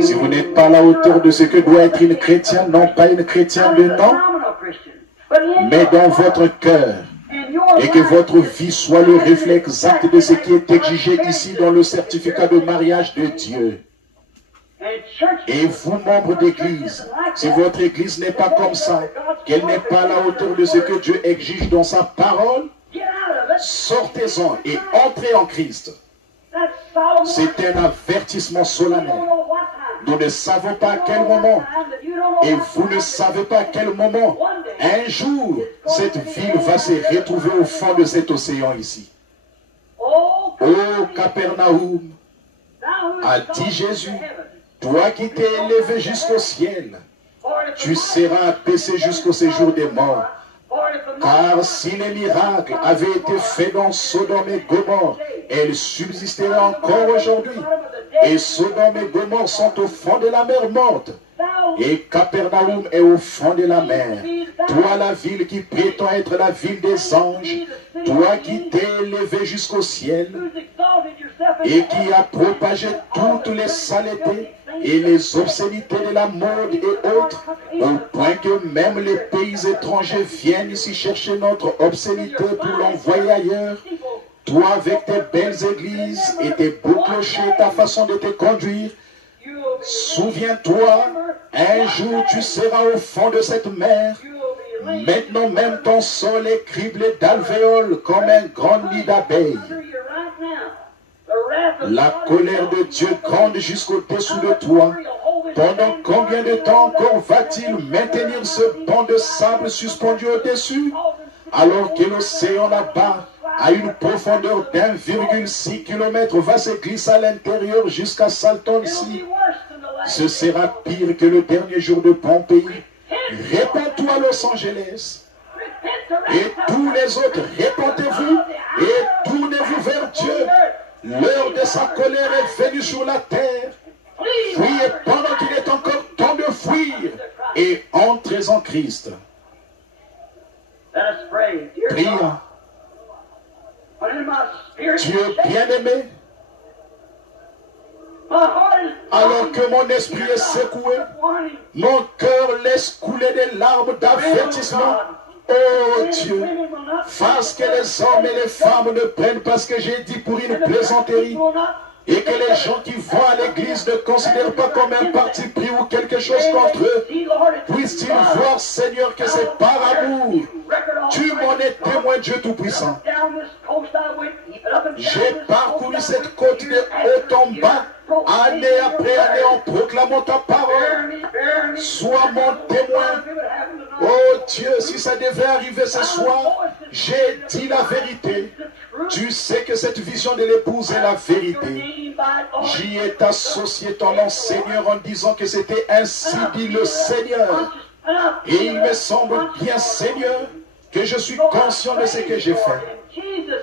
Si vous n'êtes pas à la hauteur de ce que doit être une chrétienne, non pas une chrétienne de nom, mais dans votre cœur, et que votre vie soit le reflet exact de ce qui est exigé ici dans le certificat de mariage de Dieu. Et vous, membres d'église, si votre église n'est pas comme ça, qu'elle n'est pas à la hauteur de ce que Dieu exige dans sa parole, sortez-en et entrez en Christ. C'est un avertissement solennel. Nous ne savons pas à quel moment, et vous ne savez pas à quel moment, un jour, cette ville va se retrouver au fond de cet océan ici. Ô Capernaum, a dit Jésus, toi qui t'es élevé jusqu'au ciel, tu seras abaissé jusqu'au séjour des morts. Car si les miracles avaient été faits dans Sodome et Gomorrhe, elles subsisteraient encore aujourd'hui. Et Sodome et Gomorrhe sont au fond de la mer morte. Et Capernaum est au fond de la mer. Toi, la ville qui prétend être la ville des anges, toi qui t'es élevé jusqu'au ciel et qui a propagé toutes les saletés et les obscénités de la mode et autres, au point que même les pays étrangers viennent ici chercher notre obscénité pour l'envoyer ailleurs. Toi, avec tes belles églises et tes beaux clochers, ta façon de te conduire, souviens-toi, un jour tu seras au fond de cette mer. Maintenant même ton sol est criblé d'alvéoles comme un grand nid d'abeilles. La colère de Dieu gronde jusqu'au-dessous de toi. Pendant combien de temps encore va-t-il maintenir ce banc de sable suspendu au-dessus, alors que l'océan là-bas, à une profondeur d'1,6 km, va se glisser à l'intérieur jusqu'à Salton-Sea? Ce sera pire que le dernier jour de Pompéi. Répands-toi à Los Angeles. Et tous les autres, répandez-vous et tournez-vous vers Dieu. L'heure de sa colère est venue sur la terre. Fuyez pendant qu'il est encore temps de fuir et entrez en Christ. Prions. Dieu bien-aimé, alors que mon esprit est secoué, mon cœur laisse couler des larmes d'avertissement. Oh Dieu, fasse que les hommes et les femmes ne prennent pas ce que j'ai dit pour une plaisanterie, et que les gens qui vont à l'église ne considèrent pas comme un parti pris ou quelque chose contre eux. Puissent-ils voir, Seigneur, que c'est par amour. Tu m'en es témoin, Dieu Tout-Puissant. J'ai parcouru cette côte de haut en bas, année après année, en proclamant ta parole. Sois mon témoin. Oh Dieu, si ça devait arriver ce soir, j'ai dit la vérité. Tu sais que cette vision de l'épouse est la vérité. J'y ai associé ton nom, Seigneur, en disant que c'était ainsi dit le Seigneur. Et il me semble bien, Seigneur, que je suis conscient de ce que j'ai fait.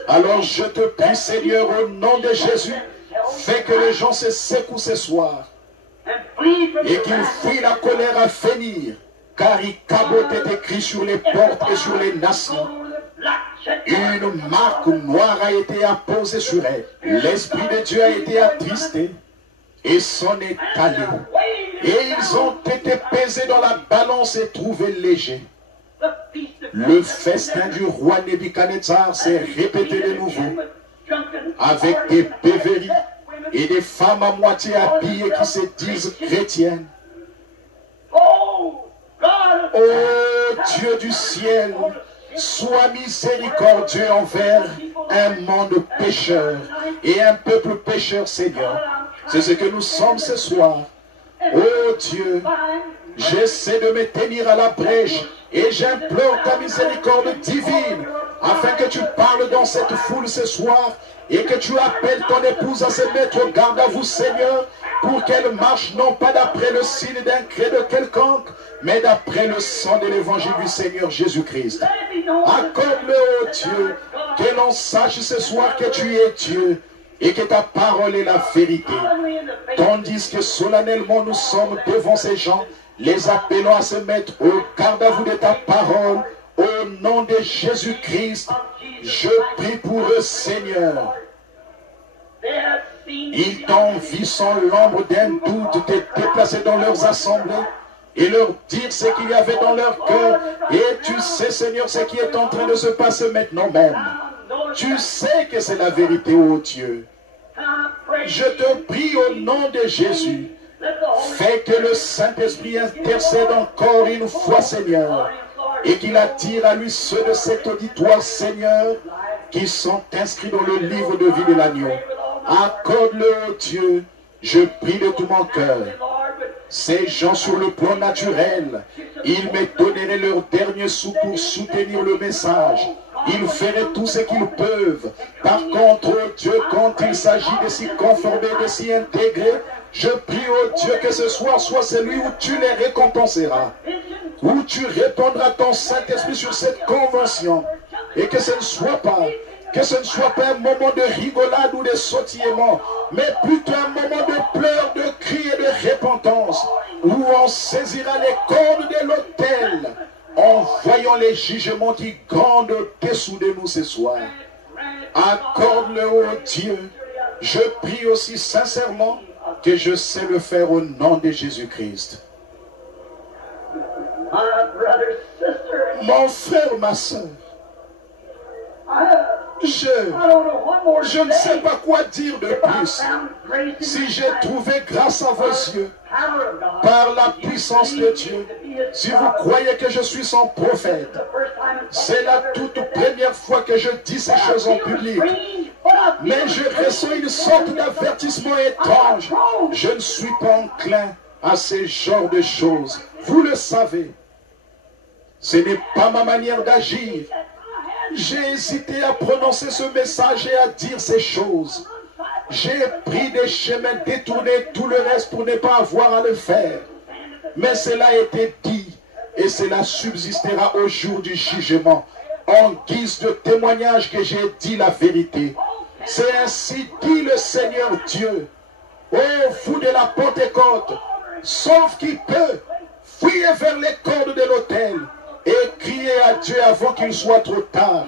Alors je te prie, Seigneur, au nom de Jésus, fais que les gens se secouent ce soir et qu'ils fuient la colère à finir, car il cabote est écrit sur les portes et sur les nations. Une marque noire a été apposée sur elle. L'Esprit de Dieu a été attristé et s'en est allé. Et ils ont été pesés dans la balance et trouvés légers. Le festin du roi Nebuchadnezzar s'est répété de nouveau, avec des bévéries et des femmes à moitié habillées qui se disent chrétiennes. Oh Dieu du ciel, sois miséricordieux envers un monde pécheur et un peuple pécheur, Seigneur. C'est ce que nous sommes ce soir. Oh Dieu, j'essaie de me tenir à la brèche et j'implore ta miséricorde divine afin que tu parles dans cette foule ce soir et que tu appelles ton épouse à se mettre au garde à vous, Seigneur, pour qu'elle marche non pas d'après le signe d'un credo quelconque, mais d'après le sang de l'évangile du Seigneur Jésus-Christ. Accorde-le, oh Dieu, que l'on sache ce soir que tu es Dieu et que ta parole est la vérité. Tandis que solennellement nous sommes devant ces gens, les appelant à se mettre au garde à vous de ta parole, au nom de Jésus-Christ, je prie pour eux, Seigneur. Ils t'ont vu sans l'ombre d'un doute te déplacer dans leurs assemblées et leur dire ce qu'il y avait dans leur cœur. Et tu sais, Seigneur, ce qui est en train de se passer maintenant même. Tu sais que c'est la vérité, ô Dieu. Je te prie au nom de Jésus. Fais que le Saint-Esprit intercède encore une fois, Seigneur, et qu'il attire à lui ceux de cet auditoire, Seigneur, qui sont inscrits dans le livre de vie de l'agneau. Accorde-le, ô Dieu, je prie de tout mon cœur. Ces gens sur le plan naturel, ils me donneraient leur dernier sou pour soutenir le message. Ils feraient tout ce qu'ils peuvent. Par contre, oh Dieu, quand il s'agit de s'y conformer, de s'y intégrer, je prie, oh Dieu, que ce soir soit celui où tu les récompenseras, où tu répondras ton Saint-Esprit sur cette convention, et que ce ne soit pas un moment de rigolade ou de sautillement, mais plutôt un moment de pleurs, de cris et de repentance, où on saisira les cordes de l'autel, en voyant les jugements qui grondent au-dessous de nous ce soir. Accorde-le, ô Dieu. Je prie aussi sincèrement que je sais le faire au nom de Jésus-Christ. Mon frère, ma soeur, je ne sais pas quoi dire de plus. Si j'ai trouvé grâce à vos yeux, par la puissance de Dieu, si vous croyez que je suis son prophète, c'est la toute première fois que je dis ces choses en public. Mais je ressens une sorte d'avertissement étrange. Je ne suis pas enclin à ce genre de choses. Vous le savez. Ce n'est pas ma manière d'agir. J'ai hésité à prononcer ce message et à dire ces choses. J'ai pris des chemins détournés, tout le reste pour ne pas avoir à le faire. Mais cela a été dit et cela subsistera au jour du jugement. En guise de témoignage que j'ai dit la vérité. C'est ainsi dit le Seigneur Dieu. Ô vous de la Pentecôte, sauf qui peut, fuyez vers les cordes de l'autel et criez à Dieu avant qu'il soit trop tard.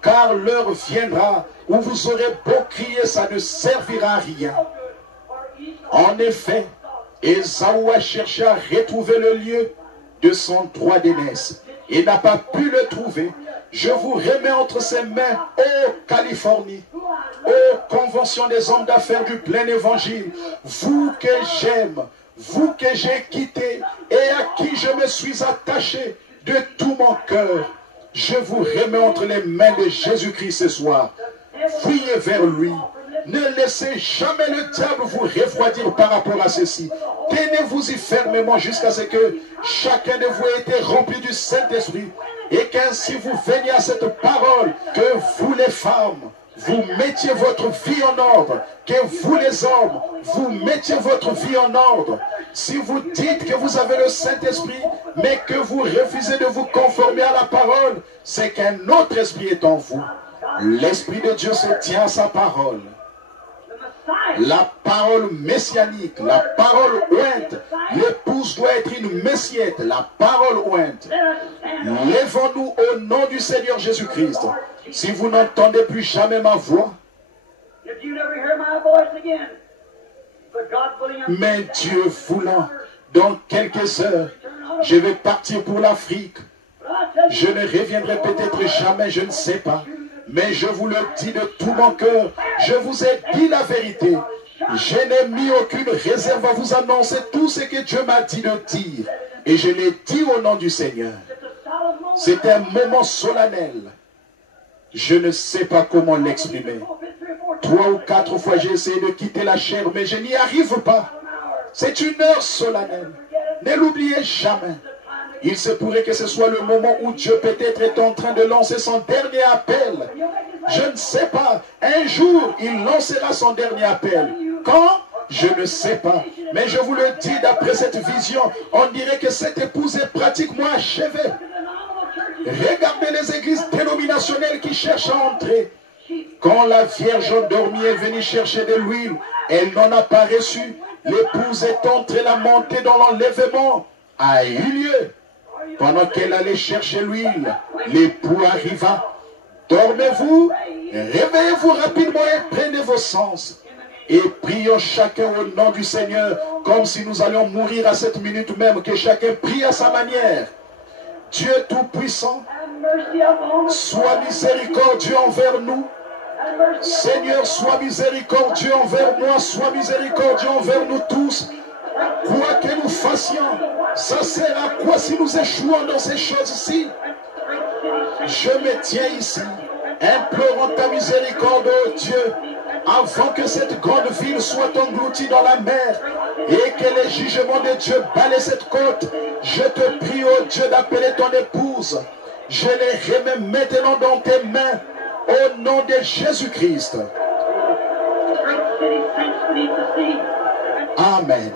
Car l'heure viendra où vous aurez beau crier, ça ne servira à rien. En effet, Ésaü a cherché à retrouver le lieu de son droit d'aînesse et n'a pas pu le trouver. Je vous remets entre ses mains, ô Californie, ô Convention des hommes d'affaires du plein évangile, vous que j'aime, vous que j'ai quitté et à qui je me suis attaché de tout mon cœur. Je vous remets entre les mains de Jésus-Christ ce soir. Fuyez vers lui. Ne laissez jamais le diable vous refroidir par rapport à ceci. Tenez-vous-y fermement jusqu'à ce que chacun de vous ait été rempli du Saint-Esprit et qu'ainsi vous veniez à cette parole, que vous les femmes, vous mettiez votre vie en ordre, que vous les hommes, vous mettiez votre vie en ordre. Si vous dites que vous avez le Saint-Esprit, mais que vous refusez de vous conformer à la parole, c'est qu'un autre esprit est en vous. L'Esprit de Dieu se tient à sa parole. La parole messianique, la parole ointe. L'épouse doit être une messiette, la parole ointe. Lèvons-nous au nom du Seigneur Jésus-Christ. Si vous n'entendez plus jamais ma voix, mais Dieu voulant, dans quelques heures, je vais partir pour l'Afrique. Je ne reviendrai peut-être jamais, je ne sais pas. Mais je vous le dis de tout mon cœur, je vous ai dit la vérité. Je n'ai mis aucune réserve à vous annoncer tout ce que Dieu m'a dit de dire. Et je l'ai dit au nom du Seigneur. C'est un moment solennel. Je ne sais pas comment l'exprimer. 3 ou 4 fois j'ai essayé de quitter la chair, mais je n'y arrive pas. C'est une heure solennelle. Ne l'oubliez jamais. Il se pourrait que ce soit le moment où Dieu peut-être est en train de lancer son dernier appel. Je ne sais pas. Un jour, il lancera son dernier appel. Quand? Je ne sais pas. Mais je vous le dis, d'après cette vision, on dirait que cette épouse est pratiquement achevée. Regardez les églises dénominationnelles qui cherchent à entrer. Quand la Vierge endormie est venue chercher de l'huile, elle n'en a pas reçu. L'épouse est entrée, la montée dans l'enlèvement a eu lieu. Pendant qu'elle allait chercher l'huile, l'époux arriva. Dormez-vous, réveillez-vous rapidement et prenez vos sens. Et prions chacun au nom du Seigneur, comme si nous allions mourir à cette minute même, que chacun prie à sa manière. Dieu Tout-Puissant, sois miséricordieux envers nous. Seigneur, sois miséricordieux envers moi, sois miséricordieux envers nous tous. Quoi que nous fassions, ça sert à quoi si nous échouons dans ces choses-ci? Je me tiens ici, implorant ta miséricorde, oh Dieu, avant que cette grande ville soit engloutie dans la mer et que les jugements de Dieu balayent cette côte. Je te prie, oh Dieu, d'appeler ton épouse. Je les remets maintenant dans tes mains, au nom de Jésus-Christ. Amen.